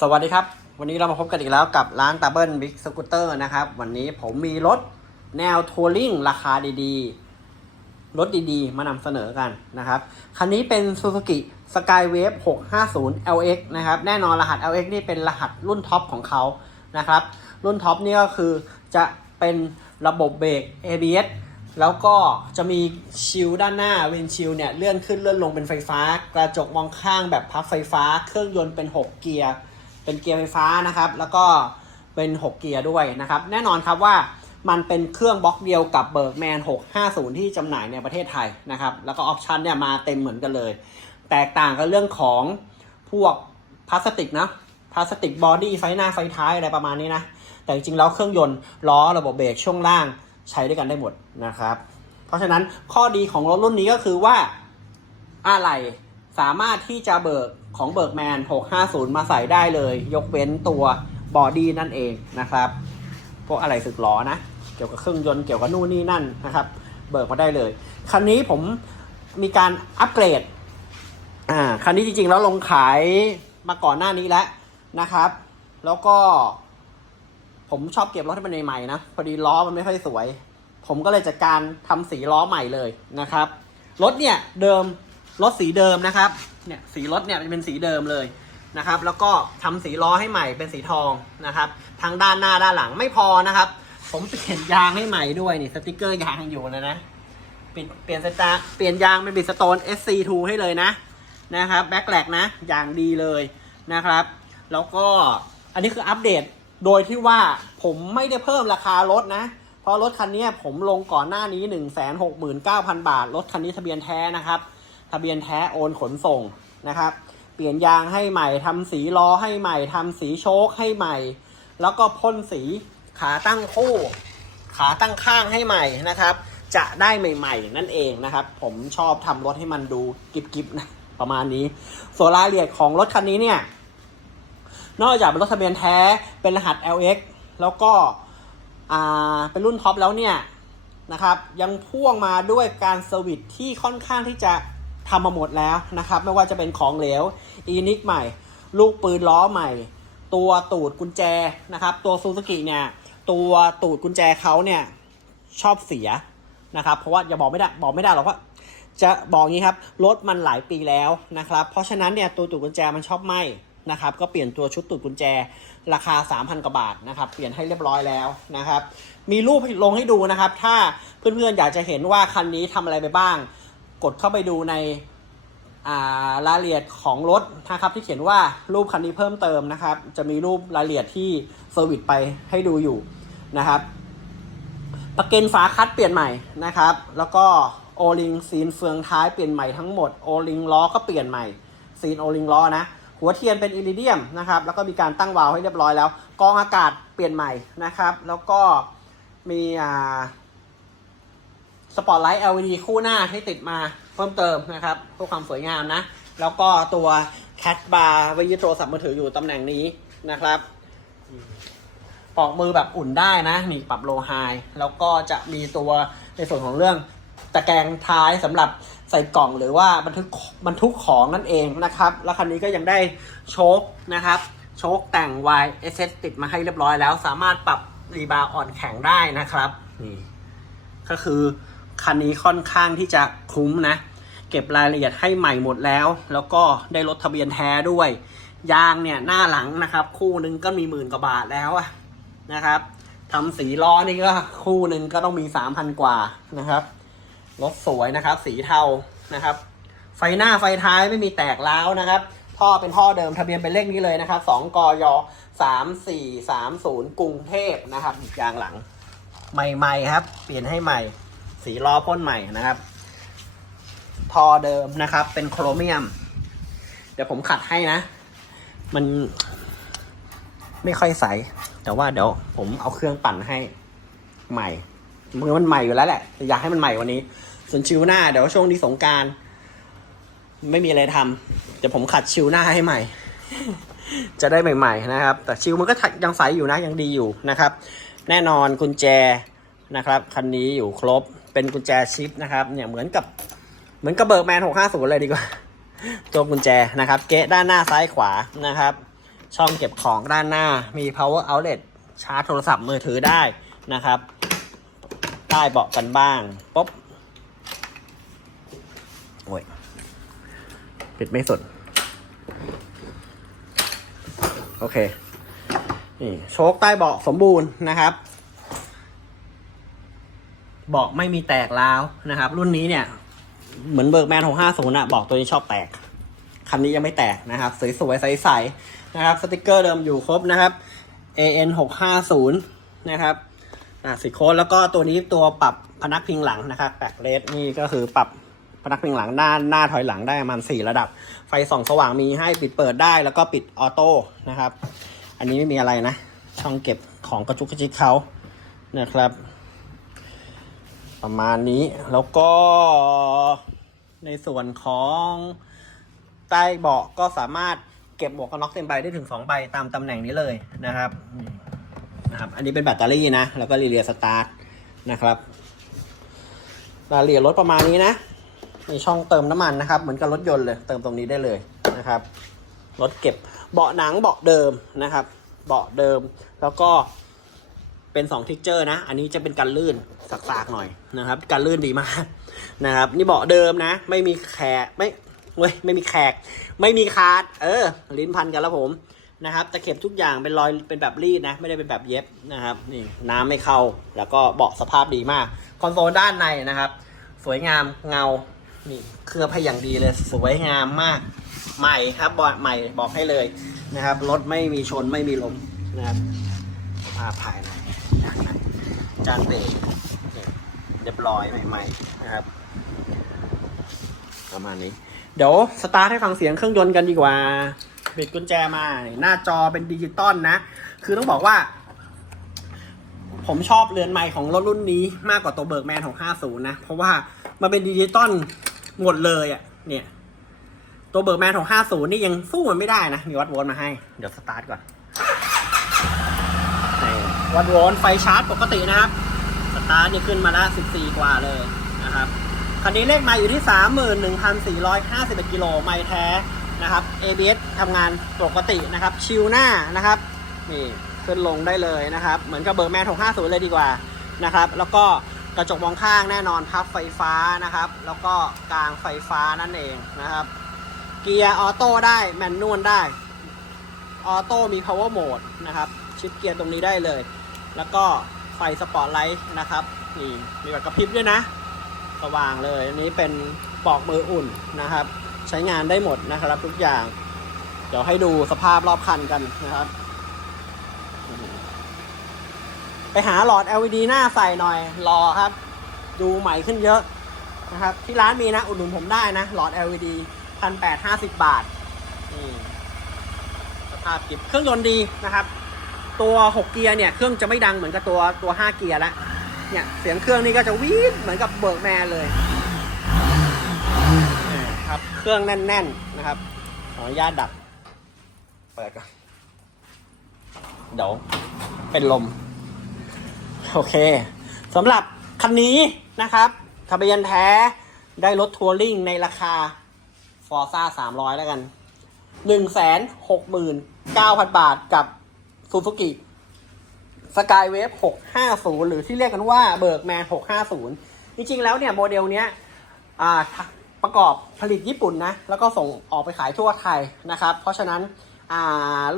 สวัสดีครับ วันนี้เรามาพบกันอีกแล้วกับร้านตาเบิลบิ๊กสกูตเตอร์นะครับ วันนี้ผมมีรถแนวทัวริงราคาดีๆ รถดีๆ มานำเสนอกันนะครับ คันนี้เป็น Suzuki Skywave 650 LX นะครับ แน่นอนรหัส LX นี่เป็นรหัสรุ่นท็อปของเขานะครับ รุ่นท็อปนี่ก็คือจะเป็นระบบเบรก ABS แล้วก็จะมีชิลด้านหน้าวินชิลเนี่ยเลื่อนขึ้นเลื่อนลงเป็นไฟฟ้า กระจกมองข้างแบบพับไฟฟ้า เครื่องยนต์เป็น 6 เกียร์ เป็นเกียร์ไฟฟ้านะครับ แล้วก็เป็น 6 เกียร์ด้วยนะครับ แน่นอนครับว่ามันเป็นเครื่องบล็อกเดียวกับเบิร์กแมน650 ที่จำหน่ายในประเทศไทยนะครับ แล้วก็ออปชันเนี่ยมาเต็มเหมือนกันเลย แตกต่างกันเรื่องของพวกพลาสติกนะพลาสติกบอดี้ไฟหน้าไฟท้ายอะไรประมาณนี้นะ แต่จริงๆแล้วเครื่องยนต์ล้อระบบเบรกช่วงล่างใช้ด้วยกันได้หมดนะครับ เพราะฉะนั้นข้อดีของรถรุ่นนี้ก็คือว่าอะไรสามารถที่จะเบิก ของเบิร์กแมน650 มาใส่ได้เลย ยกเว้นตัวบอดี้นั่นเองนะครับพวกอะไรสึกล้อนะ เกี่ยวกับเครื่องยนต์เกี่ยวกับนู่นนี่นั่นนะครับ เบิกมาได้เลย คันนี้ผมมีการอัปเกรดอ่าคันนี้จริงๆ แล้วลงขายมาก่อนหน้านี้แล้วนะครับ แล้วก็ ผมชอบเก็บรถให้มันใหม่ๆนะ พอดีล้อมันไม่ค่อยสวย ผมก็เลยจัดการทำสีล้อใหม่เลยนะครับ รถเนี่ยเดิมรถสีเดิมนะครับ เนี่ยสีรถเนี่ยมันเป็นสีเดิมเลยนะครับ แล้วก็ทำสีล้อให้ใหม่เป็นสีทองนะครับทั้งด้านหน้าด้านหลังไม่พอนะครับ ผมเปลี่ยนยางให้ใหม่ด้วยนี่สติกเกอร์ยางอยู่นะนะเปลี่ยนเปลี่ยนสตาเปลี่ยนยางเป็นบิสโตน SC2 ให้เลยนะนะครับแบ็คแลกนะอย่างดีเลยนะครับ แล้วก็อันนี้คืออัปเดตโดยที่ว่าผมไม่ได้เพิ่มราคารถนะ เพราะรถคันนี้ผมลงก่อนหน้านี้ 1 6 9 0 0 0 บาท รถคันนี้ทะเบียนแท้นะครับ ทะเบียนแท้โอนขนส่งนะครับ เปลี่ยนยางให้ใหม่ทำสีล้อให้ใหม่ทำสีโชคให้ใหม่ แล้วก็พ่นสีขาตั้งคู่ ขาตั้งข้างให้ใหม่นะครับ จะได้ใหม่ ๆ นั่นเองนะครับ ผมชอบทำรถให้มันดูกิบๆนะประมาณนี้ส่วนรายละเอียดของรถคันนี้เนี่ย นอกจากเป็นรถทะเบียนแท้เป็นรหัส LX แล้วก็เป็นรุ่นท็อปแล้วเนี่ยนะครับ ยังพ่วงมาด้วยการเซอร์วิสที่ค่อนข้างที่จะ ทำมาหมดแล้วนะครับ ไม่ว่าจะเป็นของเหลวอีนิกใหม่ ลูกปืนล้อใหม่ ตัวตูดกุญแจนะครับ ตัวซูซูกิเนี่ย ตัวตูดกุญแจเขาเนี่ยชอบเสียนะครับ เพราะว่าอย่าบอกไม่ได้บอกไม่ได้หรอกว่าจะบอกงี้ครับรถมันหลายปีแล้วนะครับ เพราะฉะนั้นเนี่ยตัวตูดกุญแจมันชอบไหมนะครับ ก็เปลี่ยนตัวชุดตูดกุญแจราคา 3,000 กว่าบาทนะครับ เปลี่ยนให้เรียบร้อยแล้วนะครับ มีรูปลงให้ดูนะครับ ถ้าเพื่อนๆอยากจะเห็นว่าคันนี้ทำอะไรไปบ้าง กดเข้าไปดูในรายละเอียดของรถนะครับที่เขียนว่ารูปคันนี้เพิ่มเติมนะครับ จะมีรูปรายละเอียดที่เซอร์วิสไปให้ดูอยู่นะครับประเก็นฝาคัดเปลี่ยนใหม่นะครับ แล้วก็โอลิงซีนเฟืองท้ายเปลี่ยนใหม่ทั้งหมดโอลิงล้อก็เปลี่ยนใหม่ซีนโอลิงล้อนะหัวเทียนเป็นอิริเดียมนะครับแล้วก็มีการตั้งวาล์วให้เรียบร้อยแล้วกองอากาศเปลี่ยนใหม่นะครับ แล้วก็มีอ่า สปอตไลท์ LED คู่หน้าที่ติดมาเพิ่มเติมนะครับเพื่อความสวยงามนะ แล้วก็ตัวแคทบาร์ไว้ยึดโทรศัพท์มือถืออยู่ตำแหน่งนี้นะครับปอกมือแบบอุ่นได้นะนี่ปรับโลไฮแล้วก็จะมีตัวในส่วนของเรื่องตะแกรงท้ายสำหรับใส่กล่องหรือว่าบรรทุกบรรทุกของนั่นเองนะครับ แล้วคันนี้ก็ยังได้โชคนะครับ โชคแต่ง Y S S ติดมาให้เรียบร้อยแล้ว สามารถปรับรีบาวอ่อนแข็งได้นะครับนี่ก็คือ คันนี้ค่อนข้างที่จะคุ้มนะ เก็บรายละเอียดให้ใหม่หมดแล้ว แล้วก็ได้รถทะเบียนแท้ด้วย ยางเนี่ยหน้าหลังนะครับ คู่หนึงก็มีหมื่นกว่าบาทแล้วอะนะครับทำสีล้อนี่ก็คู่หนึ่งก็ต้องมีสามพันกว่านะครับรถสวยนะครับ สีเทานะครับ ไฟหน้าไฟท้ายไม่มีแตกร้าวนะครับท่อเป็นท่อเดิมทะเบียนเป็นเลขนี้เลยนะครับสองกยสามสี่สามศูนย์กรุงเทพนะครับยางหลัง ใหม่ ๆ ครับ เปลี่ยนให้ใหม่ สีล้อพ่นใหม่นะครับท่อเดิมนะครับ เป็นโครเมียม เดี๋ยวผมขัดให้นะ มันไม่ค่อยใส แต่ว่าเดี๋ยวผมเอาเครื่องปั่นให้ใหม่มือมันใหม่อยู่แล้วแหละ อยากให้มันใหม่วันนี้ ส่วนชิวหน้าเดี๋ยวช่วงนี้สงการ ไม่มีอะไรทำเดี๋ยวผมขัดชิวหน้าให้ใหม่ จะได้ใหม่ ๆ นะครับ แต่ชิวมันก็ยังใสอยู่นะยังดีอยู่นะครับ แน่นอนกุญแจนะครับ คันนี้อยู่ครบ เป็นกุญแจชิปนะครับเนี่ยเหมือนกับเหมือนกับเบิร์กแมน650 เลยดีกว่า ตัวกุญแจนะครับ เกะด้านหน้าซ้ายขวานะครับ ช่องเก็บของด้านหน้ามี power outlet ชาร์จโทรศัพท์มือถือได้นะครับใต้เบาะกันบ้างปุ๊บโอ้ยปิดไม่สุด โอเค นี่โชคใต้เบาะสมบูรณ์นะครับ บาะไม่มีแตกร้วนะครับ รุ่นนี้เนี่ย เหมือนเบิร์กแมน650อะบอกตัวนี้ชอบแตกคันนี้ยังไม่แตกนะครับ สวยๆใสๆนะครับ สติกเกอร์เดิมอยู่ครบนะครับ AN 650นะครับสีโค้ดแล้วก็ตัวนี้ตัวปรับพนักพิงหลังนะครับแบกเลสนี่ก็คือปรับพนักพิงหลังหน้าหน้าถอยหลังได้ประมาณ4ระดับ ไฟส่องสว่างมีให้ปิดเปิดได้แล้วก็ปิดออโต้นะครับ อันนี้ไม่มีอะไรนะ ช่องเก็บของกระจุกกระจิกเขานะครับ ประมาณนี้แล้วก็ในส่วนของใต้เบาะก็สามารถเก็บหมวกกันน็อกเต็มใบได้ถึง 2 ใบตามตำแหน่งนี้เลยนะครับนะครับ อันนี้เป็นแบตเตอรี่นะ แล้วก็รีเลย์สตาร์ทนะครับรายละเอียดรถประมาณนี้นะ มีช่องเติมน้ำมันนะครับ เหมือนกับรถยนต์เลย เติมตรงนี้ได้เลยนะครับ รถเก็บเบาะหนังเบาะเดิมนะครับ เบาะเดิม แล้วก็ เป็น2ทิกเจอร์นะ อันนี้จะเป็นการลื่นสักๆหน่อยนะครับการลื่นดีมากนะครับ นี่เบาะเดิมนะ ไม่มีแขกไม่เว้ยไม่มีแขก ไม่มีคาร์ดเออ ลิ้นพันกันแล้วผมนะครับตะเข็บทุกอย่างเป็นรอยเป็นแบบรีดนะ ไม่ได้เป็นแบบเย็บนะครับนี่น้ำไม่เข้าแล้วก็เบาะสภาพดีมาก คอนโซลด้านในนะครับ สวยงามเงานี่เคลือบให้อย่างดีเลยสวยงามมาก ใหม่ครับเบาะใหม่บอกให้เลยนะครับรถไม่มีชนไม่มีลมนะครับภาพภายนด้านใน จานเบรกเนี่ยเรียบร้อยใหม่ๆนะครับ ประมาณนี้ เดี๋ยวสตาร์ทให้ฟังเสียงเครื่องยนต์กันดีกว่าบิดกุญแจมา หน้าจอเป็นดิจิตอลนะ คือต้องบอกว่า ผมชอบเรือนใหม่ของรถรุ่นนี้มากกว่าตัวเบิร์กแมนของ50นะ เพราะว่ามันเป็นดิจิตอลหมดเลยอะ่ะ เนี่ย ตัวเบิร์กแมนของ50นี่ยังสู้มันไม่ได้นะ มีวัดโวลต์มาให้ เดี๋ยวสตาร์ทก่อน วัดโวลต์ไฟชาร์จปกตินะครับ สตาร์ทนี่ขึ้นมาล้ว14 กว่าเลยนะครับคันนี้เลขไมาอยู่ที่ 31,451กิโลไมล์แท้นะครับ ABS ทำงานปกตินะครับ ชิลหน้านะครับนี่ขึ้นลงได้เลยนะครับ เหมือนกับเบอร์แมน650 เลยดีกว่านะครับ แล้วก็กระจกมองข้างแน่นอนพับไฟฟ้านะครับ แล้วก็กลางไฟฟ้านั่นเองนะครับ เกียร์ออโต้ได้แมนนวลได้ ออโต้มี power mode นะครับ ชิปเกียร์ตรงนี้ได้เลย แล้วก็ไฟสปอตไลท์นะครับนี่มีแบบกระพริบด้วยนะ สว่างเลย อันนี้เป็นปลอกมืออุ่นนะครับ ใช้งานได้หมดนะครับทุกอย่าง เดี๋ยวให้ดูสภาพรอบคันกันนะครับ ไปหาหลอด LED หน้าใส่หน่อยรอครับ ดูใหม่ขึ้นเยอะนะครับ ที่ร้านมีนะ อุดหนุนผมได้นะ หลอด LED พันแปดห้าสิบบาทนี่สภาพกิบเครื่องยนต์ดีนะครับ ตัว 6 เกียร์เนี่ยเครื่องจะไม่ดังเหมือนกับตัวตัว 5 เกียร์แล้วเนี่ยเสียงเครื่องนี่ก็จะวีดเหมือนกับเบิร์กแมนเลยนี่ครับเครื่องแน่น ๆนะครับขออนุญาตดับ เปิดก่อนเดี๋ยวเป็นลม โอเคสำหรับคันนี้นะครับทะเบียนแท้ได้รถทัวริงในราคาฟอร์ซ่า300แล้วกัน169,000บาทกับ ซูซูกิสกายเวฟ650 หรือที่เรียกกันว่าเบิร์กแมน650 จริงๆ แล้วเนี่ย โมเดลเนี้ยประกอบผลิตญี่ปุ่นนะ แล้วก็ส่งออกไปขายทั่วไทยนะครับ เพราะฉะนั้น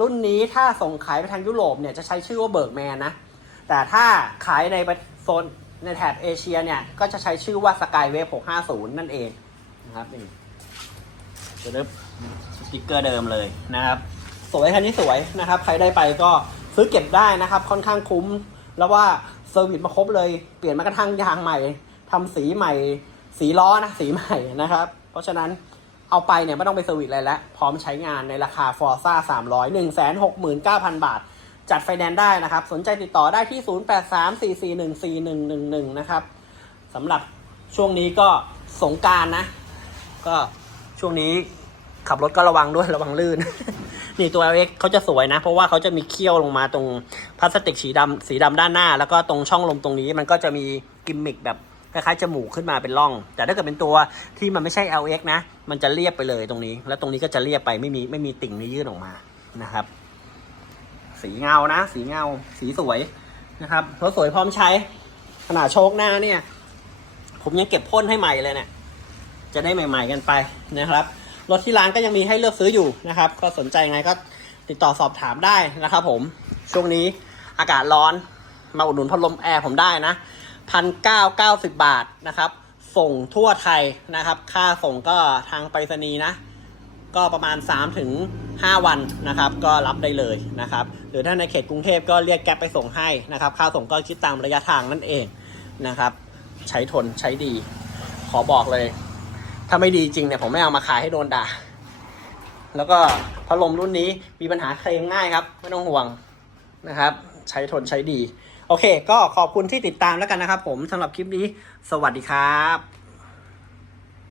รุ่นนี้ถ้าส่งขายไปทางยุโรปเนี่ยจะใช้ชื่อว่าเบิร์กแมนนะ แต่ถ้าขายในโซนในแถบเอเชียเนี่ย ก็จะใช้ชื่อว่า Skywave 650 นั่นเองนะครับนี่จะได้สติกเกอร์เดิมเลยนะครับ สวยคันนี้สวยนะครับ ใครได้ไปก็ซื้อเก็บได้นะครับ ค่อนข้างคุ้ม แล้วว่าเซอร์วิสมาครบเลย เปลี่ยนมากระทั่งยางใหม่ทำสีใหม่ สีล้อนะสีใหม่นะครับ เพราะฉะนั้นเอาไปเนี่ยไม่ต้องไปเซอร์วิสอะไรแล้ว พร้อมใช้งานในราคา Forza 300 169,000 บาท จัดไฟแนนซ์ได้นะครับ สนใจติดต่อได้ที่ 0834414111 นะครับสำหรับช่วงนี้ก็สงการนะ ก็ช่วงนี้ขับรถก็ระวังด้วยระวังลื่น นี่ตัว LX เขาจะสวยนะ เพราะว่าเขาจะมีเขี้ยวลงมาตรงพลาสติกสีดำสีดำด้านหน้า แล้วก็ตรงช่องลมตรงนี้มันก็จะมีกิมมิคแบบคล้ายๆจมูกขึ้นมาเป็นร่อง แต่ถ้าเกิดเป็นตัวที่มันไม่ใช่ LX นะ มันจะเรียบไปเลยตรงนี้ แล้วตรงนี้ก็จะเรียบไปไม่มีไม่มีติ่งนี้ยื่นออกมานะครับ สีเงานะ สีเงา สีสวยนะครับรถสวยพร้อมใช้ ขนาดโชคหน้าเนี่ย ผมยังเก็บพ่นให้ใหม่เลยเนี่ยจะได้ใหม่ ๆ กันไปนะครับ รถที่ร้านก็ยังมีให้เลือกซื้ออยู่นะครับ ก็สนใจไงก็ติดต่อสอบถามได้นะครับ ผม ช่วงนี้อากาศร้อนมาอุดหนุนพัดลมแอร์ผมได้นะพันเก้าเก้าสิบบาทนะครับ ส่งทั่วไทยนะครับ ค่าส่งก็ทางไปรษณีย์นะ ก็ประมาณ3-5ถึง5วันนะครับ ก็รับได้เลยนะครับ หรือถ้าในเขตกรุงเทพก็เรียกแก๊ปไปส่งให้นะครับ ค่าส่งก็คิดตามระยะทางนั่นเองนะครับ ใช้ทนใช้ดี ขอบอกเลย ถ้าไม่ดีจริงเนี่ยผมไม่เอามาขายให้โดนด่า แล้วก็พัดลมรุ่นนี้มีปัญหาเคลมง่ายครับ ไม่ต้องห่วงนะครับ ใช้ทนใช้ดี โอเค ก็ขอบคุณที่ติดตามแล้วกันนะครับผมสำหรับคลิปนี้ สวัสดีครับ